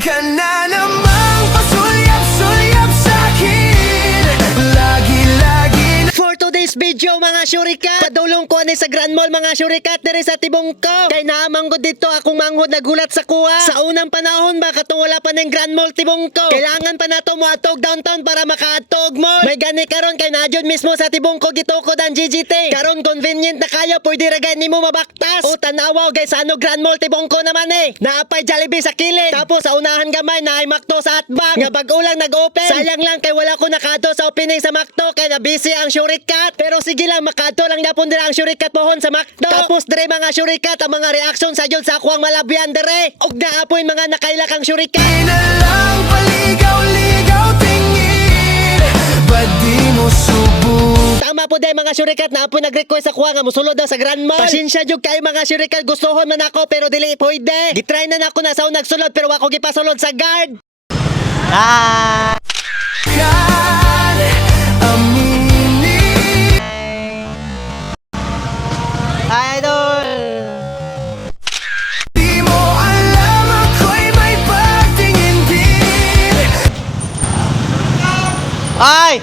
ka na namang pasulyap-sulyap sa'kin. Lagi-lagi For today's video mga syurikat, padulong ko ani sa Grand Mall mga syurikat diri sa tibong ko. Kay naamang ko dito akong manghod nagulat sa kuha. Sa unang panahon ba katong wala pa ning Grand Mall tibong ko. Kailangan pa nato moatog downtown para makaatog mall. May gani karon kay najud mismo sa tibong ko gitukod ang GGT. Karon convenient na kayo pwede ra gani mo mabaktas. O tanawa guys ano Grand Mall tibong ko naman eh. Naapay Jollibee sa kilid. Tapos sa unahan gamay na ay Macdo sa atbang. Nga bag-ulang nag-open. Sayang lang kay wala ko nakato sa opening sa Macdo kay na busy ang syurikat. Pero sige lang makato lang yapon dira ang syurikat pohon sa Macdo. Tapos dire mga syurikat ang mga reaksyon sa jud sa ako ang malabyan dire. Og naapoy mga nakailakang syurikat. na lang paligaw-ligaw tingin. Ba't di mo subok? Tama po dahil mga syurikat na po nag-request ako nga musulod daw sa Grand Mall. Pasensya jud kayo mga syurikat gustohon man ako pero dili pwede. Gitry na nako na sa nagsulod pero wako gipasulod sa guard. Kan aminin. Idol. Di mo alam ako'y may pagtingin din. Ay!